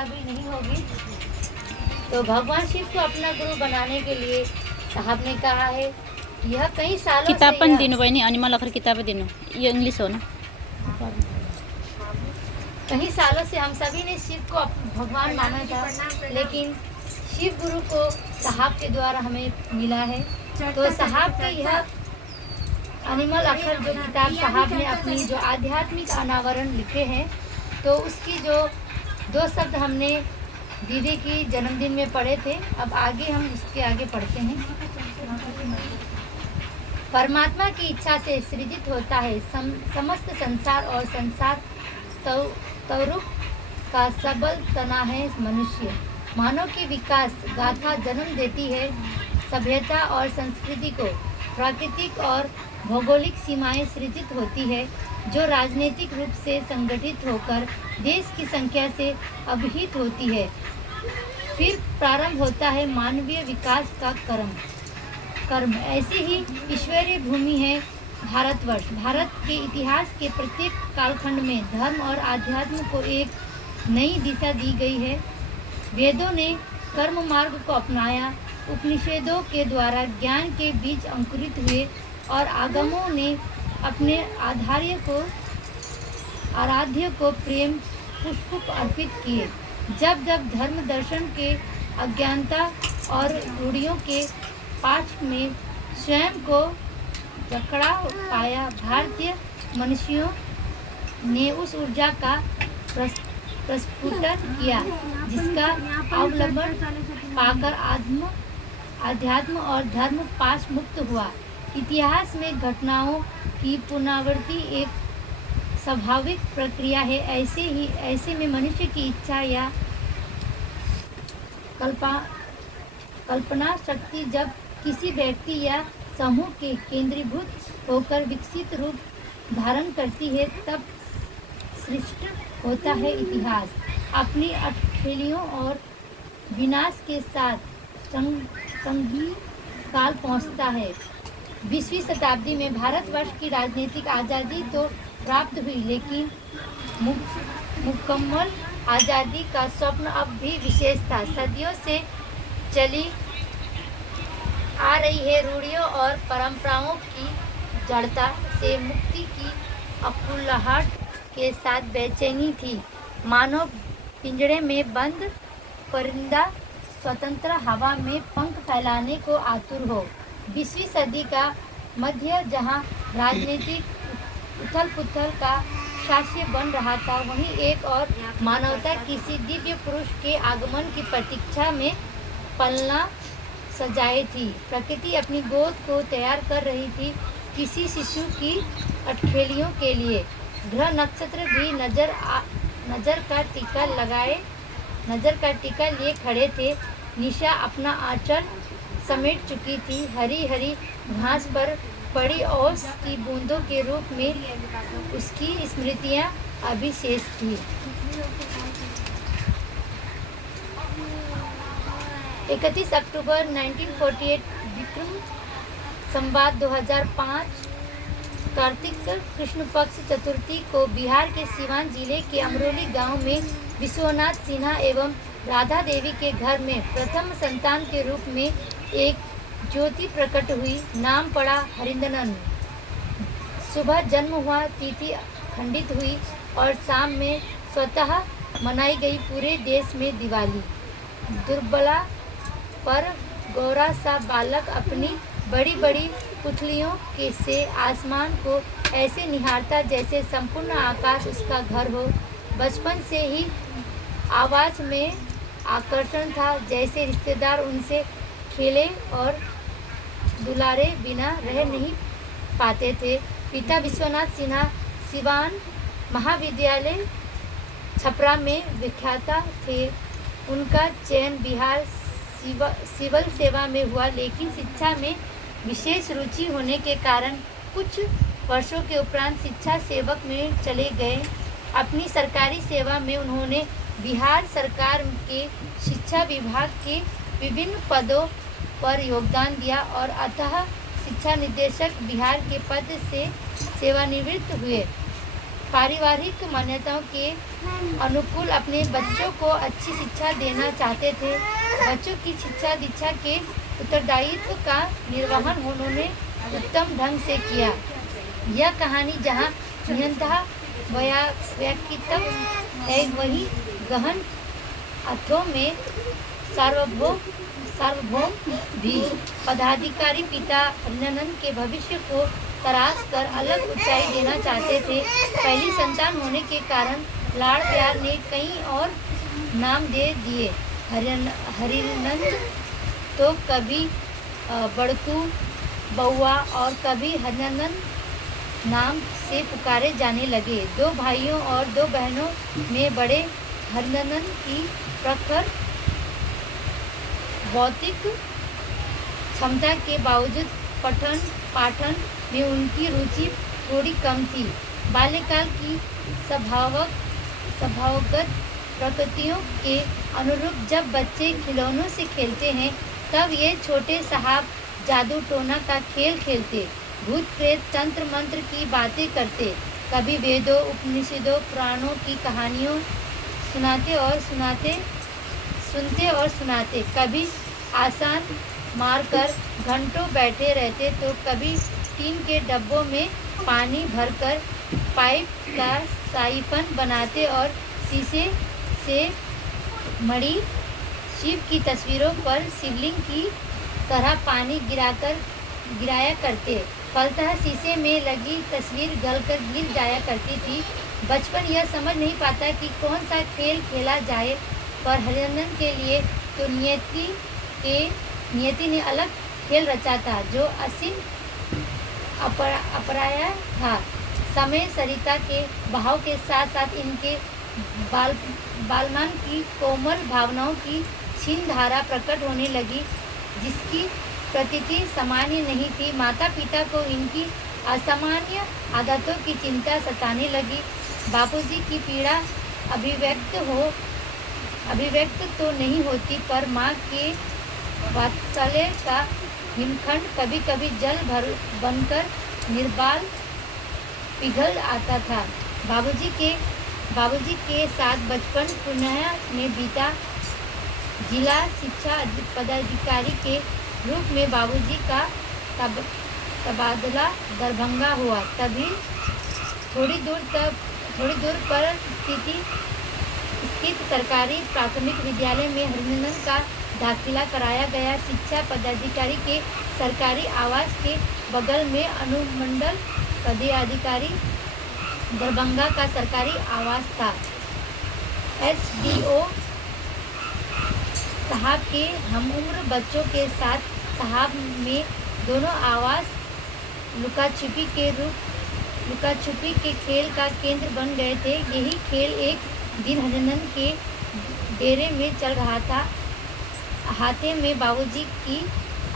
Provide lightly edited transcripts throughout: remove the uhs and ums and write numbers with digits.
शिक्षा भी नहीं होगी। तो भगवान शिव को अपना गुरु बनाने के लिए साहब ने कहा है, यह कई सालों किताब से पण दिनु बहिनी आणि मला खरं किताब दिनु ये इंग्लिश हो ना। कई सालों से हम सभी ने शिव को भगवान माना था, लेकिन शिव गुरु को साहब के द्वारा हमें मिला है। तो साहब के यह अनिमल अक्षर जो किताब साहब ने अपनी जो आध्यात्मिक अनावरण लिखे हैं, तो उसकी जो 2 शब्द हमने दीदी की जन्मदिन में पढ़े थे, अब आगे हम इसके आगे पढ़ते हैं। परमात्मा की इच्छा से सृजित होता है समस्त संसार, और संसार तवरुक का सबल तना है मनुष्य। मानव की विकास गाथा जन्म देती है सभ्यता और संस्कृति को। प्राकृतिक और भौगोलिक सीमाएं सृजित होती है, जो राजनीतिक रूप से संगठित होकर देश की संख्या से अभिहित होती है। फिर प्रारंभ होता है मानवीय विकास का कर्म। ऐसी ही ईश्वरीय भूमि है भारतवर्ष। भारत के इतिहास के प्रत्येक कालखंड में धर्म और आध्यात्म को एक नई दिशा दी गई है। वेदों ने कर्म मार्ग को अपनाया, उपनिषदों के द्वारा ज्ञान के बीज अंकुरित हुए, और आगमों ने अपने आराध्य को प्रेम पुष्प अर्पित किए। जब जब धर्म दर्शन के अज्ञानता और रूढ़ियों के पाठ में स्वयं को जकड़ा पाया, भारतीय मनुष्यों ने उस ऊर्जा का प्रस्फुटन किया, जिसका अवलंबन पाकर आध्यात्म और धर्म पाश मुक्त हुआ। इतिहास में घटनाओं की पुनरावृत्ति एक स्वाभाविक प्रक्रिया है। ऐसे में मनुष्य की इच्छा या कल्पना शक्ति जब किसी व्यक्ति या समूह के केंद्रीभूत होकर विकसित रूप धारण करती है, तब सृष्ट होता है इतिहास। अपनी अटखेलियों और विनाश के साथ संगीत काल पहुंचता है। 20वीं शताब्दी में भारतवर्ष की राजनीतिक आज़ादी तो प्राप्त हुई, लेकिन मुकम्मल आज़ादी का स्वप्न अब भी विशेष था। सदियों से चली आ रही है रूढ़ियों और परंपराओं की जड़ता से मुक्ति की अकुलाहट के साथ बेचैनी थी, मानो पिंजरे में बंद परिंदा स्वतंत्र हवा में पंख फैलाने को आतुर हो। 20वीं सदी का मध्य, जहां राजनीतिक उथल-पुथल का शास्य बन रहा था, वहीं एक और मानवता किसी दिव्य पुरुष के आगमन की प्रतीक्षा में पलना सजाए थी। प्रकृति अपनी गोद को तैयार कर रही थी किसी शिशु की अटखेलियों के लिए। ग्रह नक्षत्र भी नजर का टीका लिए खड़े थे। निशा अपना आंचल समेट चुकी थी। हरी हरी घास पर पड़ी ओस की बूंदों के रूप में उसकी स्मृतियां अभी शेष थी। 31 अक्टूबर 1948 विक्रम संवत 2005 कार्तिक कृष्ण पक्ष चतुर्थी को बिहार के सीवान जिले के अमरोली गांव में विश्वनाथ सिन्हा एवं राधा देवी के घर में प्रथम संतान के रूप में एक ज्योति प्रकट हुई। नाम पड़ा हरिंदरन। सुबह जन्म हुआ, तिथि खंडित हुई और शाम में स्वतः मनाई गई पूरे देश में दिवाली। दुर्बला पर गौरा सा बालक अपनी बड़ी बड़ी पुतलियों के से आसमान को ऐसे निहारता जैसे संपूर्ण आकाश उसका घर हो। बचपन से ही आवाज़ में आकर्षण था, जैसे रिश्तेदार उनसे खेले और दुलारे बिना रह नहीं पाते थे। पिता विश्वनाथ सिन्हा सिवान महाविद्यालय छपरा में विख्यात थे। उनका चयन बिहार सिविल सेवा में हुआ, लेकिन शिक्षा में विशेष रुचि होने के कारण कुछ वर्षों के उपरांत शिक्षा सेवक में चले गए। अपनी सरकारी सेवा में उन्होंने बिहार सरकार के शिक्षा विभाग के विभिन्न पदों पर योगदान दिया और अतः शिक्षा निदेशक बिहार के पद से सेवानिवृत्त हुए। पारिवारिक मान्यताओं के अनुकूल अपने बच्चों को अच्छी शिक्षा देना चाहते थे। बच्चों की शिक्षा दीक्षा के उत्तरदायित्व का निर्वहन उन्होंने उत्तम ढंग से किया। यह कहानी जहाँ नियंतः व्यक्तित्व है, वही गहन अर्थों में सार्वभौम भी। पदाधिकारी पिता अभिनंदन के भविष्य को तराश कर अलग ऊंचाई देना चाहते थे। पहली संतान होने के कारण लाड़ प्यार ने कई और नाम दे दिए। हरिनंद तो कभी बड़कू बउआ और कभी हरिनंदन नाम से पुकारे जाने लगे। 2 भाइयों और 2 बहनों में बड़े हरिनंदन की प्रखर बौद्धिक क्षमता के बावजूद पठन पाठन में उनकी रुचि थोड़ी कम थी। बाल्यकाल की स्वभावगत प्रकृतियों के अनुरूप जब बच्चे खिलौनों से खेलते हैं, तब ये छोटे साहब जादू टोना का खेल खेलते, भूत प्रेत तंत्र मंत्र की बातें करते, कभी वेदों उपनिषदों पुराणों की कहानियों सुनते और सुनाते, कभी आसन मारकर घंटों बैठे रहते, तो कभी टीन के डब्बों में पानी भरकर पाइप का साइफन बनाते और शीशे से मढ़ी शिव की तस्वीरों पर शिवलिंग की तरह पानी गिराया करते। फलतः शीशे में लगी तस्वीर गलकर गिर जाया करती थी। बचपन यह समझ नहीं पाता कि कौन सा खेल खेला जाए, पर हरिनंदन के लिए तो नियति ने अलग खेल रचा था, जो असीम अपराया था। समय सरिता के बहाव के साथ साथ इनके बालमन की कोमल भावनाओं की क्षीण धारा प्रकट होने लगी, जिसकी प्रतीति सामान्य नहीं थी। माता पिता को इनकी असामान्य आदतों की चिंता सताने लगी। बापूजी की पीड़ा अभिव्यक्त तो नहीं होती, पर माँ के वात्सल्य का हिमखंड कभी कभी जल बनकर निर्बाल पिघल आता था। बाबूजी के साथ बचपन पुनः में बीता। जिला शिक्षा पदाधिकारी के रूप में बाबूजी का तबादला दरभंगा हुआ। तभी थोड़ी दूर पर स्थित सरकारी प्राथमिक विद्यालय में हरिनंदन का दाखिला कराया गया। शिक्षा पदाधिकारी के सरकारी आवास के बगल में अनुमंडल पदाधिकारी दरभंगा का सरकारी आवास था। SDO साहब के हमउम्र बच्चों के साथ साहब में दोनों आवास लुका छुपी के खेल का केंद्र बन गए थे। यही खेल एक दिन हरिनंदन के डेरे में चल रहा था। हाथे में बाबूजी की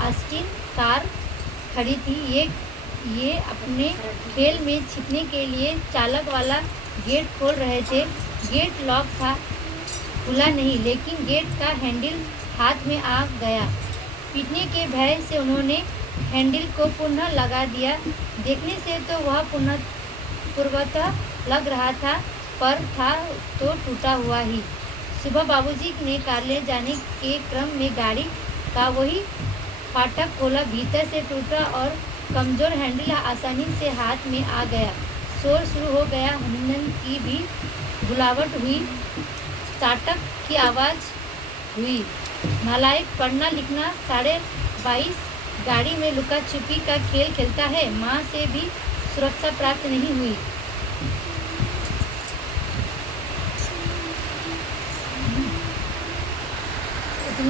आस्टीन कार खड़ी थी। ये अपने खेल में छिपने के लिए चालक वाला गेट खोल रहे थे। गेट लॉक था, खुला नहीं, लेकिन गेट का हैंडल हाथ में आ गया। पीटने के भय से उन्होंने हैंडल को पुनः लगा दिया। देखने से तो वह पूर्वतः लग रहा था, पर था तो टूटा हुआ ही। सुबह बाबूजी ने कार्यालय जाने के क्रम में गाड़ी का वही फाटक खोला। भीतर से टूटा और कमज़ोर हैंडल आसानी से हाथ में आ गया। शोर शुरू हो गया। हरिनंदन की भी बुलावट हुई, ताटक की आवाज़ हुई। नालायक, पढ़ना लिखना 22.5 गाड़ी में लुका छुपी का खेल खेलता है। माँ से भी सुरक्षा प्राप्त नहीं हुई।